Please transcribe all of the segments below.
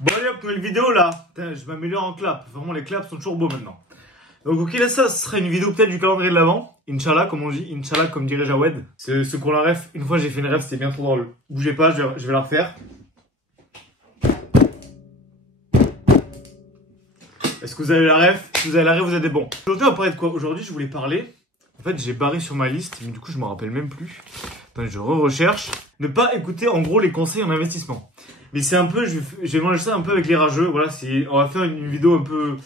Bon allez hop, nouvelle vidéo là. Putain, je m'améliore en clap. Vraiment les claps sont toujours beaux maintenant. Donc ok, là ça ce serait une vidéo peut-être du calendrier de l'Avent. Inch'Allah comme on dit, Inch'Allah comme dirait Jawed. C'est ce qu'on la ref. Une fois j'ai fait une ref, c'était bien trop drôle. Bougez pas, je vais la refaire. Est-ce que vous avez la ref? Si vous avez la ref, vous êtes des bons. Aujourd'hui on va parler de quoi? Aujourd'hui je voulais parler. En fait j'ai barré sur ma liste, mais du coup je me rappelle même plus. Attendez, je recherche. Ne pas écouter en gros les conseils en investissement. Mais c'est un peu, je vais manger ça un peu avec les rageux. Voilà, on va faire une vidéo un peu,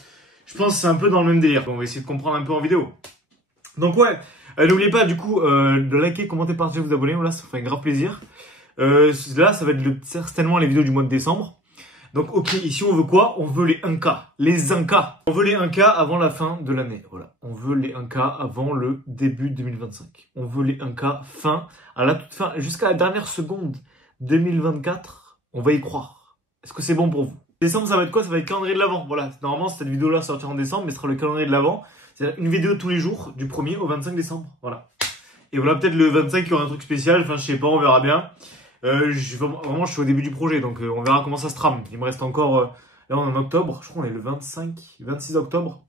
je pense que c'est un peu dans le même délire. On va essayer de comprendre un peu en vidéo. Donc ouais, n'oubliez pas du coup de liker, commenter, partager, vous abonner. Voilà, ça fait grave plaisir. Là, ça va être certainement les vidéos du mois de décembre. Donc ok, ici on veut quoi? On veut les 1K, les 1K. On veut les 1K avant la fin de l'année. Voilà, on veut les 1K avant le début 2025. On veut les 1K fin, à la toute fin, jusqu'à la dernière seconde 2024. On va y croire. Est-ce que c'est bon pour vous? Décembre, ça va être quoi? Ça va être le calendrier de l'Avent. Voilà, normalement cette vidéo-là sortira en décembre, mais ce sera le calendrier de l'Avent. C'est une vidéo tous les jours, du 1er au 25 décembre. Voilà. Et voilà, peut-être le 25, il y aura un truc spécial. Enfin, je sais pas, on verra bien. Vraiment, je suis au début du projet, donc on verra comment ça se trame. Il me reste encore... là, on est en octobre. Je crois qu'on est le 26 octobre.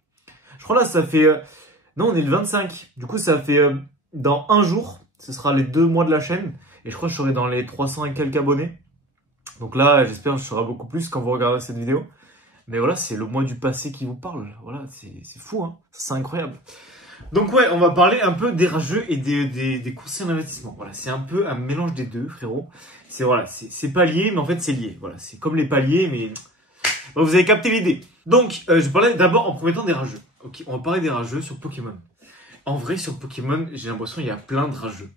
Je crois là, ça fait... non, on est le 25. Du coup, ça fait... dans un jour, ce sera les 2 mois de la chaîne. Et je crois que je serai dans les 300 et quelques abonnés. Donc là, j'espère que je serai beaucoup plus quand vous regarderez cette vidéo. Mais voilà, c'est le mois du passé qui vous parle. Voilà, c'est fou, hein. C'est incroyable. Donc ouais, on va parler un peu des rageux et des conseils d'investissement. Voilà, c'est un peu un mélange des deux, frérot. C'est pas lié, mais en fait c'est lié. Voilà, c'est comme les paliers, mais bon, vous avez capté l'idée. Donc, je parlais d'abord en premier temps des rageux. Ok, on va parler des rageux sur Pokémon. En vrai, sur Pokémon, j'ai l'impression qu'il y a plein de rageux.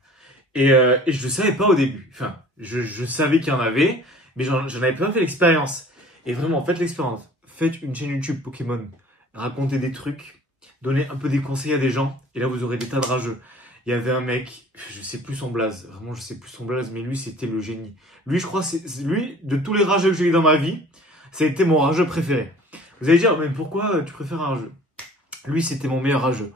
Et je ne savais pas au début. Enfin, je savais qu'il y en avait, mais j'en avais pas fait l'expérience. Et vraiment, faites l'expérience. Faites une chaîne YouTube Pokémon. Racontez des trucs. Donnez un peu des conseils à des gens. Et là, vous aurez des tas de rageux. Il y avait un mec, je sais plus son blaze. Vraiment, je sais plus son blaze, mais lui, c'était le génie. Lui, je crois, lui, de tous les rageux que j'ai eu dans ma vie, ça a été mon rageux préféré. Vous allez dire, mais pourquoi tu préfères un rageux? Lui, c'était mon meilleur rageux.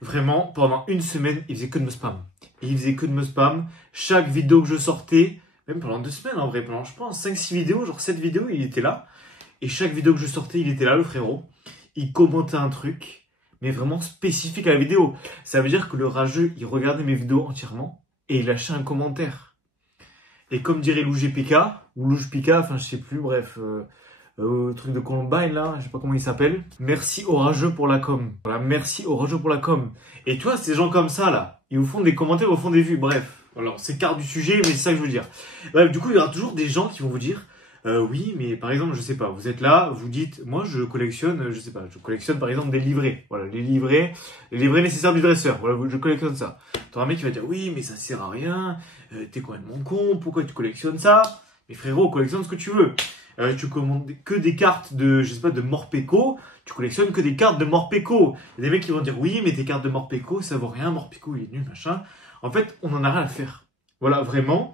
Vraiment, pendant une semaine, il faisait que de me spam. Et il faisait que de me spam. Chaque vidéo que je sortais, même pendant 2 semaines en vrai, pendant je pense 5-6 vidéos, genre 7 vidéos, il était là. Et chaque vidéo que je sortais, il était là, le frérot. Il commentait un truc, mais vraiment spécifique à la vidéo. Ça veut dire que le rageux, il regardait mes vidéos entièrement et il lâchait un commentaire. Et comme dirait LouGPK, ou LouGPK, enfin je sais plus, bref... truc de Columbine là, je sais pas comment il s'appelle. Merci au rageux pour la com. Voilà, merci au rageux pour la com. Et tu vois, ces gens comme ça là, ils vous font des commentaires, ils vous font des vues. Bref, alors c'est quart du sujet, mais c'est ça que je veux dire. Bref, du coup, il y aura toujours des gens qui vont vous dire oui, mais par exemple, je sais pas, vous êtes là, vous dites, moi je collectionne, je sais pas, je collectionne par exemple des livrets. Voilà, les livrets nécessaires du dresseur. Voilà, je collectionne ça. T'auras un mec qui va dire oui, mais ça sert à rien, t'es complètement con, pourquoi tu collectionnes ça? Mais frérot, collectionne ce que tu veux. Tu commandes que des cartes de, je sais pas, de Morpeko, tu collectionnes que des cartes de Morpeko. Il y a des mecs qui vont dire, oui, mais tes cartes de Morpeko, ça vaut rien, Morpeko, il est nul, machin. En fait, on en a rien à faire. Voilà, vraiment.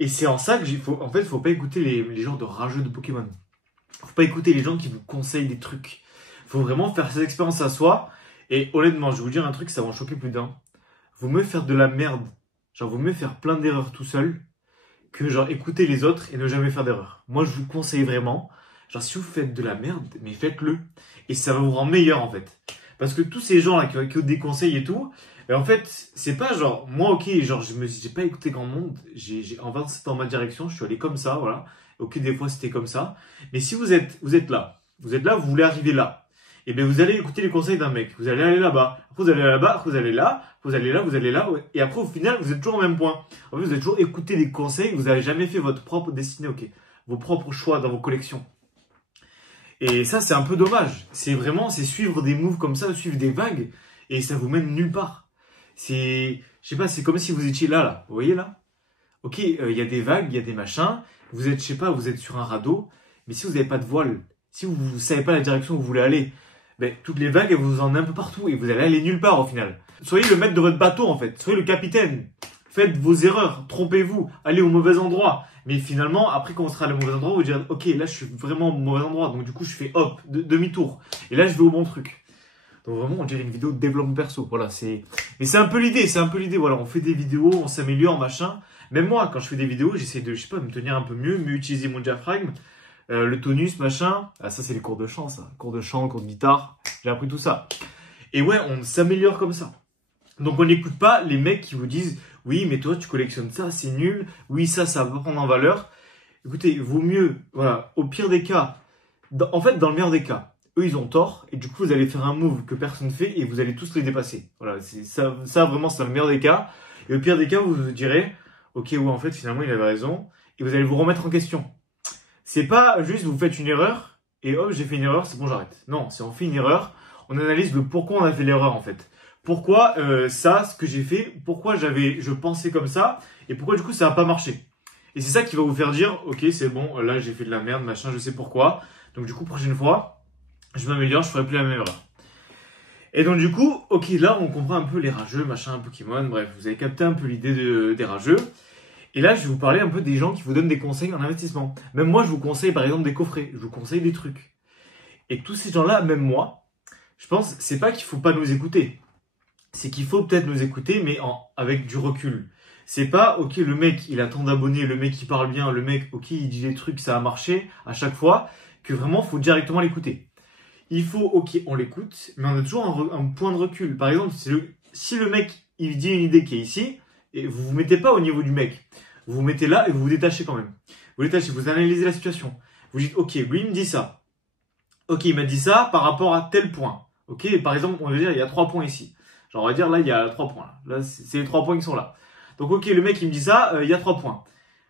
Et c'est en ça que faut pas écouter les gens de rageux de Pokémon. Faut pas écouter les gens qui vous conseillent des trucs. Faut vraiment faire ses expériences à soi. Et honnêtement, je vais vous dire un truc, ça va en choquer plus d'un. Vaut mieux faire de la merde. Genre, vaut mieux faire plein d'erreurs tout seul que genre écouter les autres et ne jamais faire d'erreur. Moi, je vous conseille vraiment, genre si vous faites de la merde, mais faites-le. Et ça va vous rendre meilleur en fait. Parce que tous ces gens-là qui ont des conseils et tout, et en fait, c'est pas genre, moi ok, genre j'ai pas écouté grand monde, en fait c'est dans ma direction, je suis allé comme ça, voilà. Ok, des fois c'était comme ça. Mais si vous êtes là, vous voulez arriver là. Et bien vous allez écouter les conseils d'un mec, vous allez aller là-bas, après vous allez là-bas, après vous allez là, vous allez là, vous allez là, et après au final vous êtes toujours au même point. En fait vous avez toujours écouté des conseils, vous n'avez jamais fait votre propre destinée, ok, vos propres choix dans vos collections. Et ça c'est un peu dommage, c'est suivre des moves comme ça, suivre des vagues, et ça vous mène nulle part. Je sais pas, c'est comme si vous étiez là, vous voyez là? Ok, il y a des vagues, il y a des machins, vous êtes, je sais pas, vous êtes sur un radeau, mais si vous n'avez pas de voile, si vous savez pas la direction où vous voulez aller, ben, toutes les vagues, elles vous en un peu partout et vous allez aller nulle part au final. Soyez le maître de votre bateau en fait. Soyez le capitaine. Faites vos erreurs. Trompez-vous. Allez au mauvais endroit. Mais finalement, après quand on sera allé au mauvais endroit, vous direz ok, là je suis vraiment au mauvais endroit. Donc du coup, je fais hop, demi-tour. Et là, je vais au bon truc. Donc vraiment, on dirait une vidéo de développement perso. Voilà, mais c'est un peu l'idée. C'est un peu l'idée. Voilà, on fait des vidéos, on s'améliore, machin. Même moi, quand je fais des vidéos, j'essaie de, je sais pas, me tenir un peu mieux utiliser mon diaphragme. le tonus, machin. Ah, ça, c'est les cours de chant, ça. Cours de chant, cours de guitare. J'ai appris tout ça. Et ouais, on s'améliore comme ça. Donc, on n'écoute pas les mecs qui vous disent « Oui, mais toi, tu collectionnes ça, c'est nul. Oui, ça va pas prendre en valeur. » Écoutez, vaut mieux, voilà, au pire des cas, en fait, dans le meilleur des cas, eux, ils ont tort. Et du coup, vous allez faire un move que personne ne fait et vous allez tous les dépasser. Voilà, c'est ça vraiment, c'est le meilleur des cas. Et au pire des cas, vous vous direz « Ok, ouais, en fait, finalement, il avait raison. » Et vous allez vous remettre en question. C'est pas juste vous faites une erreur et hop, j'ai fait une erreur, c'est bon, j'arrête. Non, si on fait une erreur, on analyse le pourquoi on a fait l'erreur en fait. Pourquoi ça, ce que j'ai fait, pourquoi je pensais comme ça et pourquoi du coup ça n'a pas marché. Et c'est ça qui va vous faire dire, ok, c'est bon, là j'ai fait de la merde, machin, je sais pourquoi. Donc du coup, prochaine fois, je m'améliore, je ferai plus la même erreur. Et donc du coup, ok, là on comprend un peu les rageux, machin, Pokémon, bref, vous avez capté un peu l'idée des rageux. Et là, je vais vous parler un peu des gens qui vous donnent des conseils en investissement. Même moi, je vous conseille par exemple des coffrets, je vous conseille des trucs. Et tous ces gens-là, même moi, je pense, c'est pas qu'il faut pas nous écouter. C'est qu'il faut peut-être nous écouter, mais avec du recul. C'est pas, ok, le mec, il a tant d'abonnés, le mec, il parle bien, le mec, ok, il dit des trucs, ça a marché à chaque fois, que vraiment, faut directement l'écouter. Il faut, ok, on l'écoute, mais on a toujours un point de recul. Par exemple, si le mec, il dit une idée qui est ici, et vous vous mettez pas au niveau du mec. Vous vous mettez là et vous vous détachez quand même. Vous détachez, vous analysez la situation. Vous dites, ok, lui il me dit ça. Ok, il m'a dit ça par rapport à tel point. Ok, par exemple, on va dire, il y a 3 points ici. Genre, on va dire, là, il y a 3 points. Là, c'est les 3 points qui sont là. Donc, ok, le mec, il me dit ça, il y a 3 points.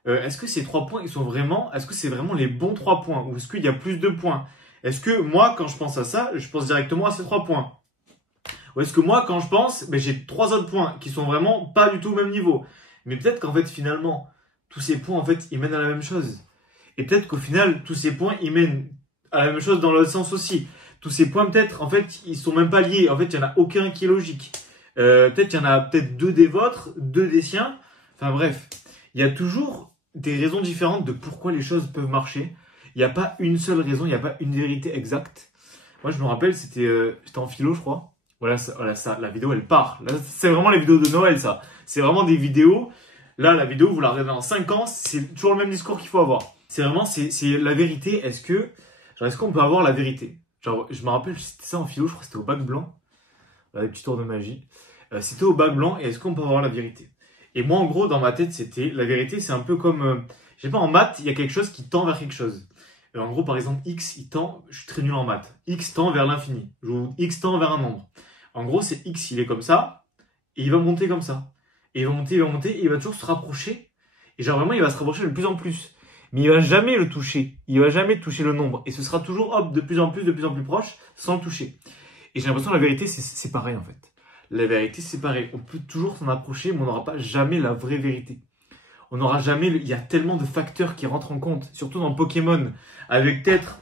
Est-ce que ces 3 points, est-ce que c'est vraiment les bons 3 points? Ou est-ce qu'il y a plus de points? Est-ce que moi, quand je pense à ça, je pense directement à ces 3 points? Ou est-ce que moi, quand je pense, j'ai 3 autres points qui sont vraiment pas du tout au même niveau. Mais peut-être qu'en fait, finalement, tous ces points, en fait, ils mènent à la même chose. Et peut-être qu'au final, tous ces points, ils mènent à la même chose dans l'autre sens aussi. Tous ces points, peut-être, en fait, ils sont même pas liés. En fait, il n'y en a aucun qui est logique. Peut-être qu'il y en a peut-être 2 des vôtres, 2 des siens. Enfin bref, il y a toujours des raisons différentes de pourquoi les choses peuvent marcher. Il n'y a pas une seule raison, il n'y a pas une vérité exacte. Moi, je me rappelle, j'étais en philo, je crois. Voilà, ça, la vidéo, elle part. Là, c'est vraiment les vidéos de Noël, ça. C'est vraiment des vidéos. Là, la vidéo, vous la regardez dans 5 ans, c'est toujours le même discours qu'il faut avoir. C'est vraiment, c'est la vérité. Est-ce qu'on peut avoir la vérité? Genre, je me rappelle, c'était ça en philo, je crois que c'était au bac blanc. Des petits tours de magie. C'était au bac blanc, et est-ce qu'on peut avoir la vérité? Et moi, en gros, dans ma tête, c'était, la vérité, c'est un peu comme, je sais pas, en maths, il y a quelque chose qui tend vers quelque chose. En gros, par exemple, X, je suis très nul en maths. X tend vers l'infini. Ou X tend vers un nombre. En gros, c'est X, il est comme ça, et il va monter comme ça. Et il va monter, et il va toujours se rapprocher. Et genre vraiment, il va se rapprocher de plus en plus. Mais il va jamais le toucher. Il va jamais toucher le nombre. Et ce sera toujours, hop, de plus en plus proche, sans le toucher. Et j'ai l'impression que la vérité, c'est pareil, en fait. La vérité, c'est pareil. On peut toujours s'en approcher, mais on n'aura pas jamais la vraie vérité. On n'aura jamais... Il y a tellement de facteurs qui rentrent en compte, surtout dans Pokémon, avec peut-être...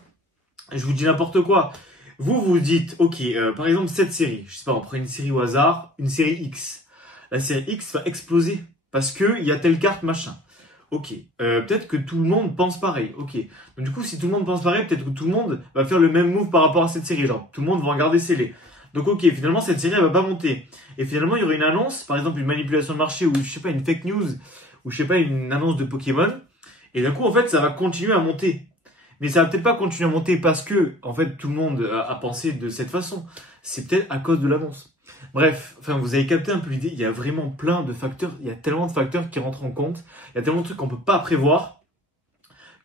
Je vous dis n'importe quoi. Vous dites, ok, par exemple, cette série, je sais pas, on prend une série au hasard, une série X. La série X va exploser parce qu'il y a telle carte, machin. Ok, peut-être que tout le monde pense pareil, ok. Donc du coup, si tout le monde pense pareil, peut-être que tout le monde va faire le même move par rapport à cette série. Genre, tout le monde va regarder scellé. Donc ok, finalement, cette série, elle va pas monter. Et finalement, il y aura une annonce, par exemple, une manipulation de marché ou, je sais pas, une fake news, ou je sais pas, une annonce de Pokémon. Et d'un coup, en fait, ça va continuer à monter. Mais ça va peut-être pas continuer à monter parce que, en fait, tout le monde a pensé de cette façon. C'est peut-être à cause de l'annonce. Bref, enfin, vous avez capté un peu l'idée. Il y a vraiment plein de facteurs. Il y a tellement de facteurs qui rentrent en compte. Il y a tellement de trucs qu'on peut pas prévoir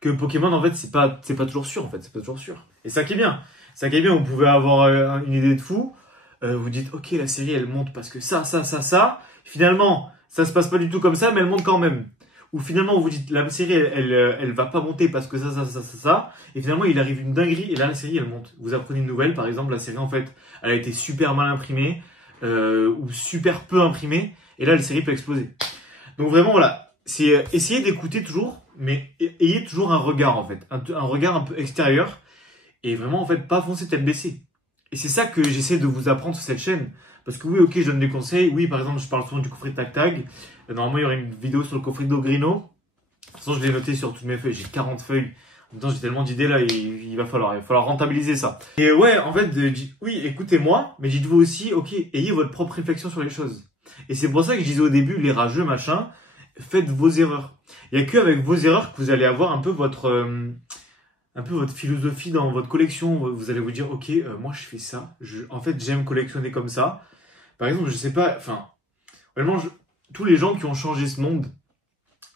que Pokémon, en fait, c'est pas toujours sûr. En fait, c'est pas toujours sûr. Et ça qui est bien. Ça qui est bien, vous pouvez avoir une idée de fou. Vous dites, ok, la série, elle monte parce que ça. Finalement, ça se passe pas du tout comme ça, mais elle monte quand même. Ou finalement, vous dites, la série, elle va pas monter parce que ça. Et finalement, il arrive une dinguerie et là, la série, elle monte. Vous apprenez une nouvelle, par exemple, la série, en fait, elle a été super mal imprimée ou super peu imprimée. Et là, la série peut exploser. Donc vraiment, voilà. C'est essayer d'écouter toujours, mais ayez toujours un regard, en fait. Un regard un peu extérieur. Et vraiment, en fait, pas foncer tête baissée. Et c'est ça que j'essaie de vous apprendre sur cette chaîne. Parce que oui, ok, je donne des conseils. Oui, par exemple, je parle souvent du coffret de Tag Tag. Normalement, il y aurait une vidéo sur le coffret d'Ogrino. De toute façon, je l'ai noté sur toutes mes feuilles. J'ai 40 feuilles. En même temps, j'ai tellement d'idées là, il va falloir rentabiliser ça. Et ouais, en fait, oui, écoutez-moi, mais dites-vous aussi, ok, ayez votre propre réflexion sur les choses. Et c'est pour ça que je disais au début, les rageux, machin, faites vos erreurs. Il n'y a qu'avec vos erreurs que vous allez avoir un peu votre un peu votre philosophie dans votre collection. Vous allez vous dire, ok, moi je fais ça. En fait, j'aime collectionner comme ça. Par exemple, je sais pas, enfin, vraiment, tous les gens qui ont changé ce monde,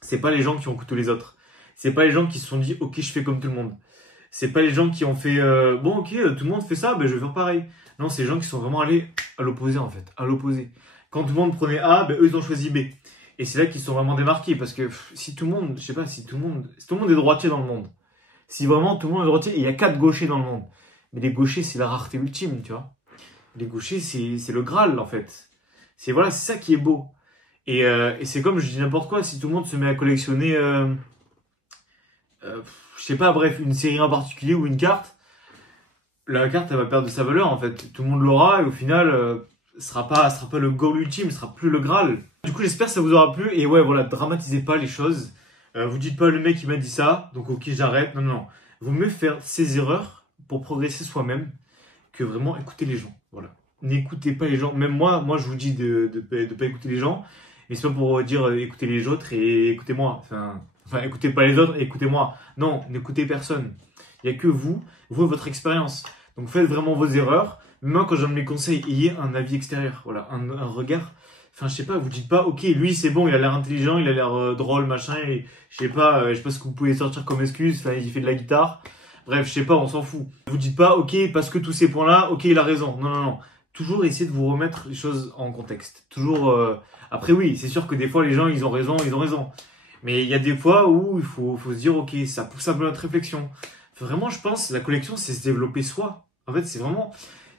c'est pas les gens qui ont coûté les autres. C'est pas les gens qui se sont dit, ok, je fais comme tout le monde. C'est pas les gens qui ont fait, bon, ok, tout le monde fait ça, ben je vais faire pareil. Non, c'est les gens qui sont vraiment allés à l'opposé en fait, à l'opposé. Quand tout le monde prenait A, ben eux ils ont choisi B. Et c'est là qu'ils sont vraiment démarqués parce que si tout le monde, je sais pas, si tout le monde est droitier dans le monde, si vraiment tout le monde est droitier, et il y a 4 gauchers dans le monde, mais les gauchers c'est la rareté ultime, tu vois. Les gauchers c'est le Graal en fait. C'est voilà, c'est ça qui est beau. Et c'est comme je dis n'importe quoi, si tout le monde se met à collectionner, je sais pas, bref, une série en particulier ou une carte, la carte elle va perdre de sa valeur en fait. Tout le monde l'aura et au final, ce sera pas le goal ultime, ce sera plus le Graal. Du coup, j'espère que ça vous aura plu et ouais, voilà, dramatisez pas les choses. Vous dites pas le mec il m'a dit ça, donc ok j'arrête. Non, non, non. Vaut mieux faire ses erreurs pour progresser soi-même que vraiment écouter les gens. Voilà. N'écoutez pas les gens. Même moi je vous dis de pas écouter les gens. Mais c'est pas pour dire écoutez les autres et écoutez-moi. Enfin, écoutez pas les autres et écoutez-moi. Non, n'écoutez personne. Il n'y a que vous et votre expérience. Donc faites vraiment vos erreurs. Moi, quand je donne mes conseils, ayez un avis extérieur. Voilà, un regard. Enfin, je sais pas, vous dites pas, ok, lui c'est bon, il a l'air intelligent, il a l'air drôle, machin, et je sais pas ce que vous pouvez sortir comme excuse, enfin, il fait de la guitare. Bref, je sais pas, on s'en fout. Vous dites pas, ok, parce que tous ces points-là, ok, il a raison. Non, non, non. Toujours essayer de vous remettre les choses en contexte. Toujours. Après, oui, c'est sûr que des fois, les gens, ils ont raison, ils ont raison. Mais il y a des fois où il faut se dire, ok, ça pousse un peu notre réflexion. Vraiment, je pense, la collection, c'est se développer soi. En fait, c'est vraiment.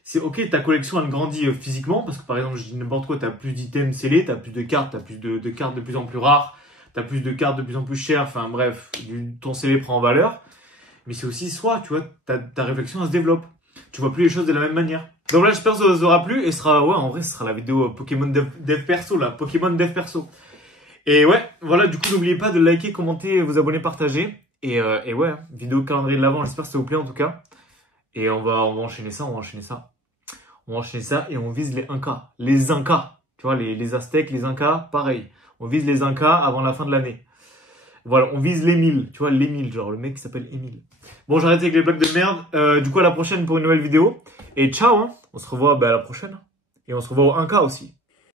C'est ok, ta collection, elle grandit physiquement. Parce que par exemple, je dis n'importe quoi, tu as plus d'items scellés, tu as plus de cartes, tu as plus de cartes de plus en plus rares, tu as plus de cartes de plus en plus chères. Enfin, bref, ton scellé prend en valeur. Mais c'est aussi soi, tu vois, ta réflexion, elle se développe. Tu vois plus les choses de la même manière. Donc là, j'espère que ça vous aura plu. Et ouais, en vrai, ce sera la vidéo Pokémon Dev Perso, là. Pokémon Dev Perso. Et ouais, voilà, du coup, n'oubliez pas de liker, commenter, vous abonner, partager. Et ouais, vidéo calendrier de l'avant, j'espère que ça vous plaît en tout cas. Et on va enchaîner ça, on va enchaîner ça et on vise les Incas. Les Incas, tu vois, les Aztèques, les Incas, pareil. On vise les Incas avant la fin de l'année. Voilà, on vise l'Émile, tu vois, l'Émile, genre le mec qui s'appelle Émile. Bon, j'arrête avec les blocs de merde. Du coup, à la prochaine pour une nouvelle vidéo. Et ciao, hein. On se revoit à la prochaine. Et on se revoit au Inca aussi.